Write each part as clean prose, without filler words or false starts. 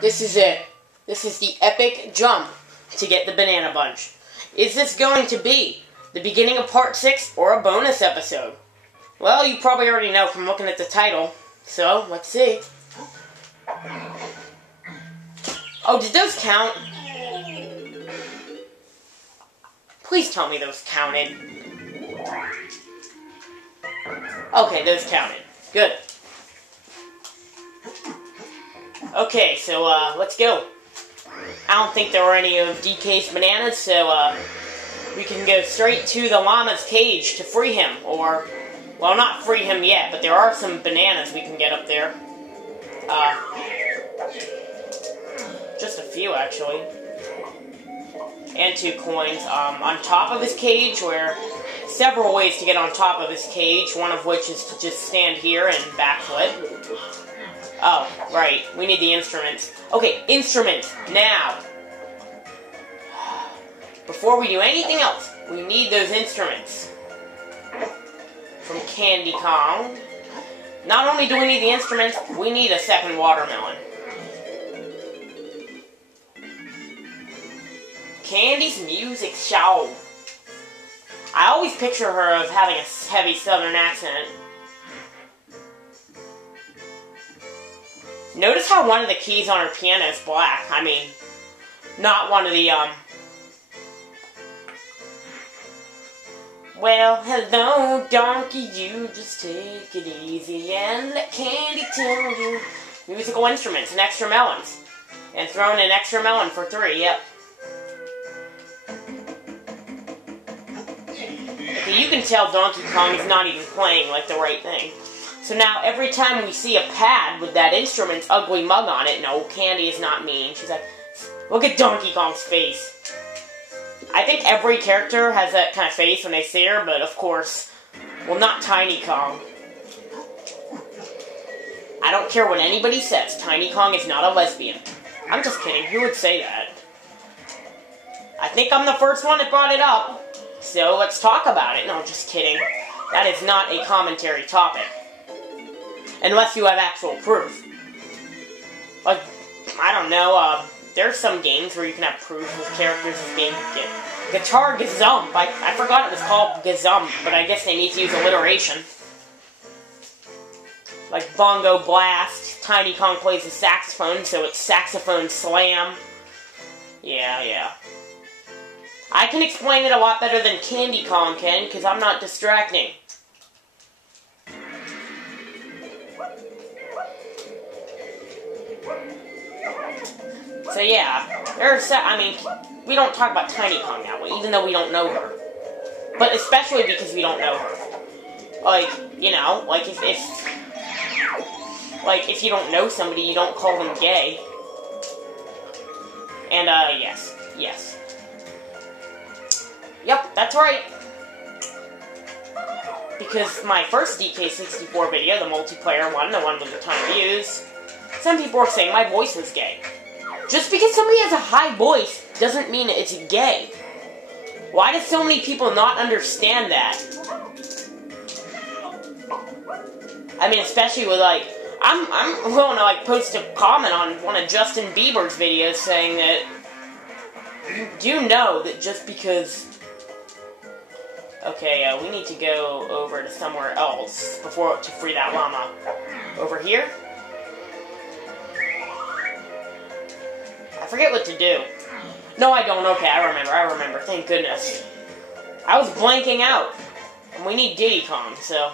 This is it. This is the epic jump to get the banana bunch. Is this going to be the beginning of part 6 or a bonus episode? Well, you probably already know from looking at the title. So, let's see. Oh, did those count? Please tell me those counted. Okay, those counted. Good. Okay, so, let's go. I don't think there were any of DK's bananas, so, we can go straight to the llama's cage to free him, or, well, not free him yet, but there are some bananas we can get up there. Just a few, actually. And 2 coins, on top of his cage, where several ways to get on top of his cage, one of which is to just stand here and backflip. Oh, right. We need the instruments. Okay, instruments, now! Before we do anything else, we need those instruments. From Candy Kong. Not only do we need the instruments, we need a second watermelon. Candy's music show. I always picture her as having a heavy southern accent. Notice how one of the keys on her piano is black. I mean, not one of the, Well, hello, donkey, you just take it easy and let Candy tell you. Musical instruments and extra melons. And throw in an extra melon for 3, yep. Okay, you can tell Donkey Kong is not even playing like the right thing. So now, every time we see a pad with that instrument's ugly mug on it, no, Candy is not mean. She's like, look at Donkey Kong's face. I think every character has that kind of face when they see her, but of course, well, not Tiny Kong. I don't care what anybody says, Tiny Kong is not a lesbian. I'm just kidding, who would say that? I think I'm the first one that brought it up, so let's talk about it. No, just kidding. That is not a commentary topic. Unless you have actual proof. Like, I don't know, there's some games where you can have proof of characters as being Guitar Gazump. I forgot it was called Gazump, but I guess they need to use alliteration. Like Bongo Blast, Tiny Kong plays the saxophone, so it's Saxophone Slam. Yeah. I can explain it a lot better than Candy Kong can, because I'm not distracting. So yeah, we don't talk about Tiny Kong that way, even though we don't know her. But especially because we don't know her. Like, you know, like if you don't know somebody, you don't call them gay. And, yes. Yep, that's right. Because my first DK64 video, the multiplayer one, the one with a ton of views, some people were saying my voice was gay. Just because somebody has a high voice doesn't mean it's gay. Why do so many people not understand that? I mean, especially with, like, I'm willing to, like, post a comment on one of Justin Bieber's videos saying that you do know that just because... Okay, we need to go over to somewhere else to free that llama. Over here? I forget what to do. No, I don't. Okay, I remember. Thank goodness. I was blanking out. And we need Diddy Kong, so...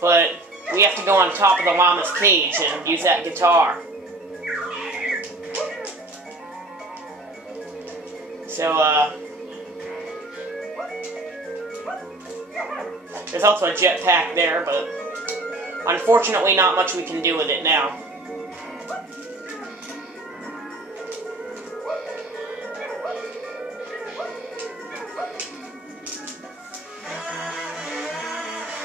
But we have to go on top of the llama's cage and use that guitar. So, there's also a jetpack there, but unfortunately not much we can do with it now.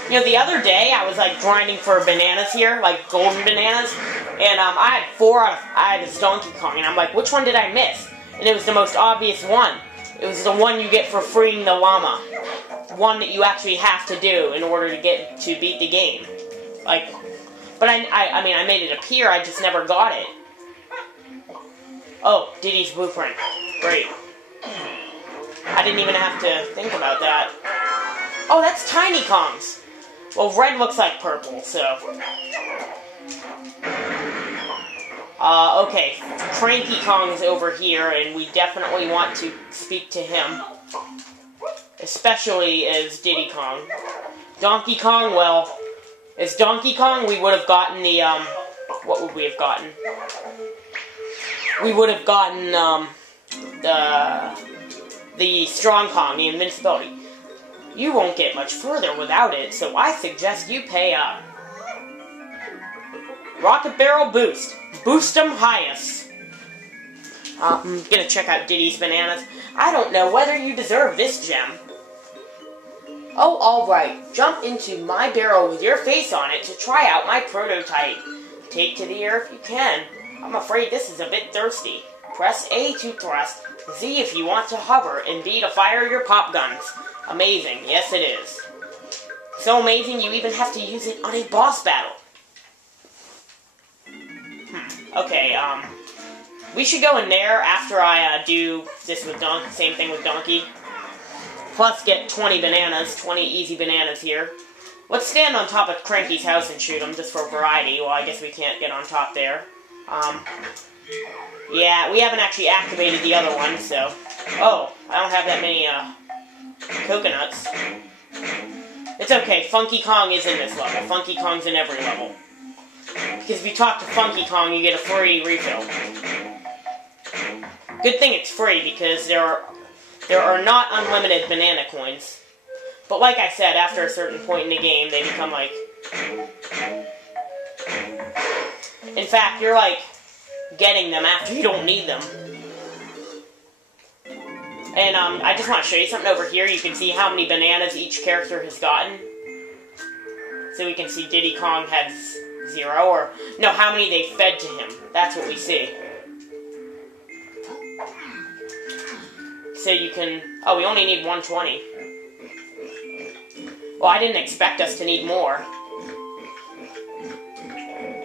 You know, the other day, I was, like, grinding for bananas here, like, golden bananas, and, I had this Donkey Kong, and I'm like, which one did I miss? And it was the most obvious one. It was the one you get for freeing the llama. One that you actually have to do in order to beat the game. Like, But I mean, I made it appear, I just never got it. Oh, Diddy's blueprint. Great. I didn't even have to think about that. Oh, that's Tiny Kong's. Well, red looks like purple, so... Okay. Cranky Kong's over here, and we definitely want to speak to him. Especially as Diddy Kong. Donkey Kong, well... As Donkey Kong, we would have gotten the, what would we have gotten? We would have gotten, the Strong Kong, the invincibility. You won't get much further without it, so I suggest you pay up. Rocket Barrel Boost. Boost 'em highest. I'm gonna check out Diddy's bananas. I don't know whether you deserve this gem. Oh, alright. Jump into my barrel with your face on it to try out my prototype. Take to the air if you can. I'm afraid this is a bit thirsty. Press A to thrust, Z if you want to hover, and B to fire your pop guns. Amazing, yes it is. So amazing you even have to use it on a boss battle. Okay, we should go in there after I do this with Donkey, same thing with Donkey. Plus get 20 bananas, 20 easy bananas here. Let's stand on top of Cranky's house and shoot him, just for variety. Well, I guess we can't get on top there. Yeah, we haven't actually activated the other one, so... Oh, I don't have that many, coconuts. It's okay, Funky Kong is in this level. Funky Kong's in every level. Because if you talk to Funky Kong, you get a free refill. Good thing it's free, because there are not unlimited banana coins. But like I said, after a certain point in the game, they become like... In fact, you're like getting them after you don't need them. And I just want to show you something over here. You can see how many bananas each character has gotten. So we can see Diddy Kong has 0, or... No, how many they fed to him. That's what we see. So you can... Oh, we only need 120. Well, I didn't expect us to need more.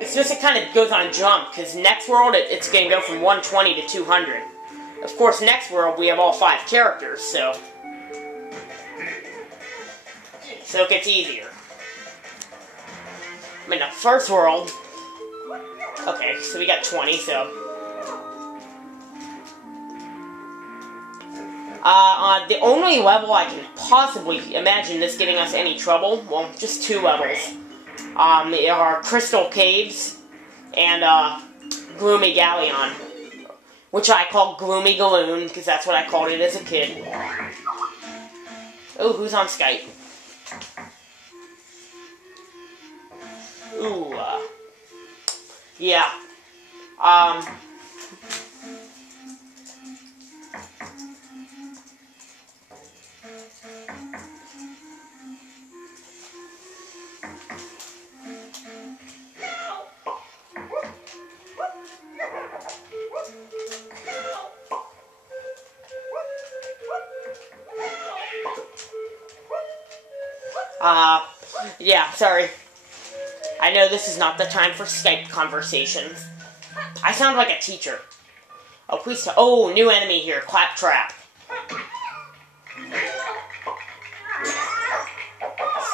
It's just it kind of goes on a jump, because next world it's going to go from 120 to 200. Of course, next world we have all 5 characters, so it gets easier. I mean, the first world... Okay, so we got 20, so... On the only level I can possibly imagine this getting us any trouble, well, just 2 levels. There are Crystal Caves and Gloomy Galleon, which I call Gloomy Galoon, because that's what I called it as a kid. Oh, who's on Skype? Ooh, yeah. Yeah, sorry. I know this is not the time for Skype conversations. I sound like a teacher. Oh, please tell— oh, new enemy here, Claptrap.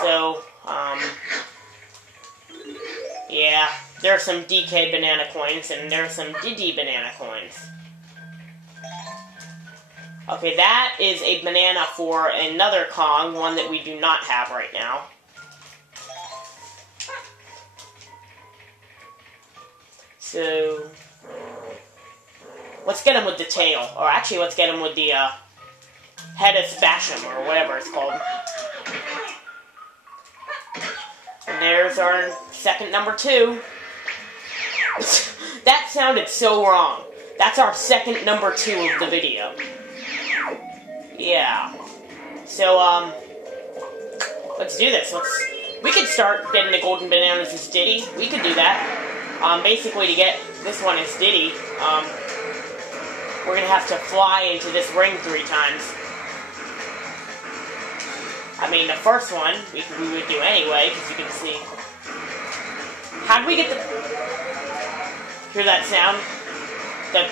So, yeah, there are some DK banana coins, and there are some Diddy banana coins. Okay, that is a banana for another Kong, one that we do not have right now. So, let's get him with the tail. Or actually, let's get him with the head of Spasham, or whatever it's called. And there's our second number 2. That sounded so wrong. That's our second number 2 of the video. Yeah. So, let's do this. We could start getting the golden bananas as Diddy. We could do that. Basically, to get this one as Diddy, we're gonna have to fly into this ring 3 times. I mean, the first one, we would do anyway, because you can see. How'd we get the... Hear that sound? That...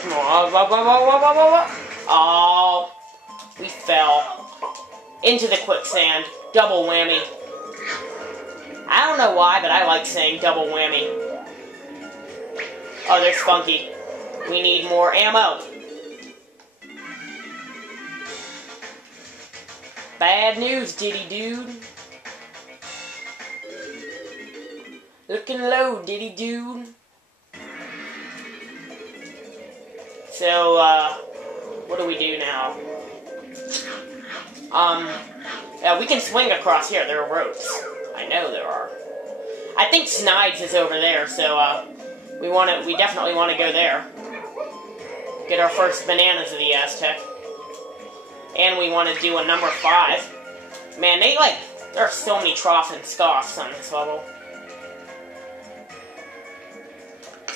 Oh, we fell into the quicksand. Double whammy. I don't know why, but I like saying double whammy. Oh, there's Funky. We need more ammo. Bad news, Diddy dude. Looking low, Diddy dude. So, what do we do now? We can swing across here. There are ropes. I know there are. I think Snides is over there, so, we definitely want to go there. Get our first bananas of the Aztec. And we want to do a number 5. Man, there are so many troughs and scoffs on this level.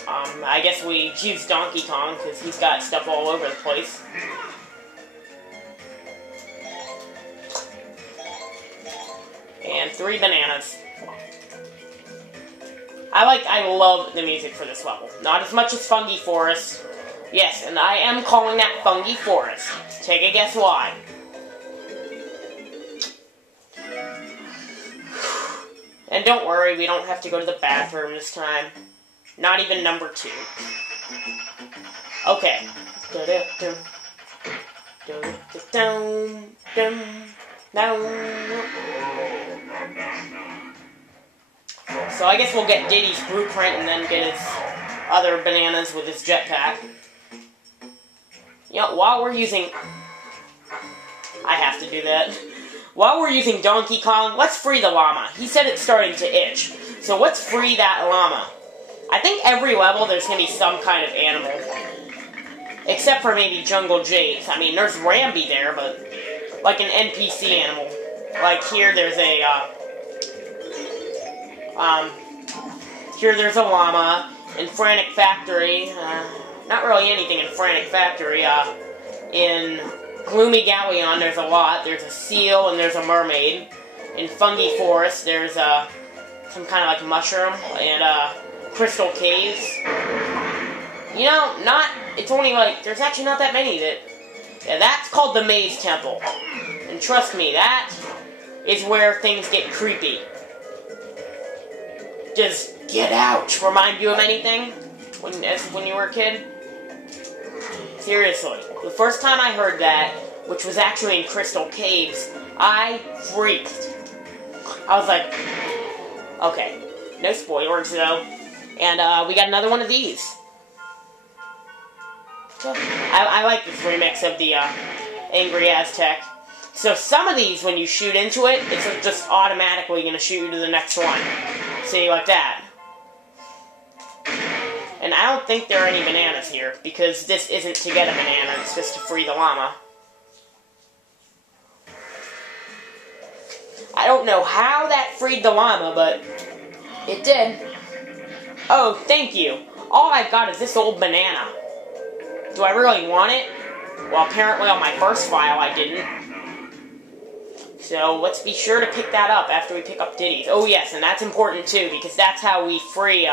I guess we choose Donkey Kong, because he's got stuff all over the place. And 3 bananas. I love the music for this level. Not as much as Fungi Forest. Yes, and I am calling that Fungi Forest. Take a guess why. And don't worry, we don't have to go to the bathroom this time. Not even number 2. Okay. So I guess we'll get Diddy's blueprint and then get his other bananas with his jetpack. You know, while we're using... I have to do that. While we're using Donkey Kong, let's free the llama. He said it's starting to itch. So let's free that llama. I think every level there's going to be some kind of animal. Except for maybe Jungle Jace. I mean, there's Rambi there, but... like an NPC animal. Like here there's a, here there's a llama. In Frantic Factory, not really anything in Frantic Factory. In Gloomy Galleon there's a lot. There's a seal and there's a mermaid. In Fungi Forest there's, some kind of like mushroom and, crystal caves. You know, it's only like, there's actually not that many that, yeah, that's called the Maze Temple. And trust me, that is where things get creepy. Does Get Out remind you of anything when you were a kid? Seriously, the first time I heard that, which was actually in Crystal Caves, I freaked. I was like, okay, no spoilers though. And we got another one of these. I like this remix of the Angry Aztec. So some of these, when you shoot into it, it's just automatically going to shoot you to the next one. See, like that. And I don't think there are any bananas here, because this isn't to get a banana, it's just to free the llama. I don't know how that freed the llama, but it did. Oh, thank you. All I've got is this old banana. Do I really want it? Well, apparently on my first file I didn't. So let's be sure to pick that up after we pick up Diddy's. Oh yes, and that's important too, because that's how we free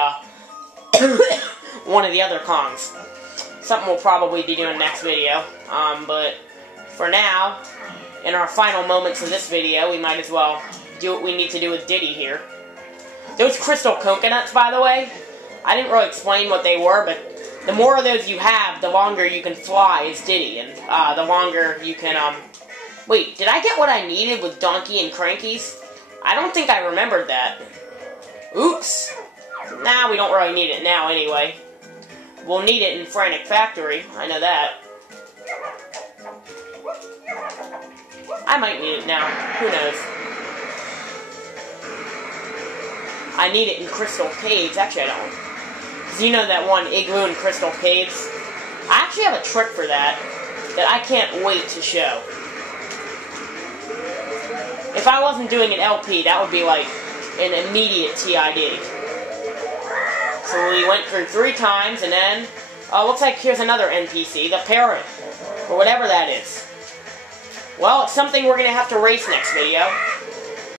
one of the other Kongs. Something we'll probably be doing next video. But for now, in our final moments of this video, we might as well do what we need to do with Diddy here. Those crystal coconuts, by the way, I didn't really explain what they were, but the more of those you have, the longer you can fly as Diddy, and the longer you can, Wait, did I get what I needed with Donkey and Cranky's? I don't think I remembered that. Oops. Nah, we don't really need it now anyway. We'll need it in Frantic Factory, I know that. I might need it now, who knows. I need it in Crystal Caves, actually I don't. Because you know that one igloo in Crystal Caves? I actually have a trick for that I can't wait to show. If I wasn't doing an LP, that would be like an immediate TID. So we went through 3 times, and then, looks like here's another NPC, the parrot, or whatever that is. Well, it's something we're going to have to race next video.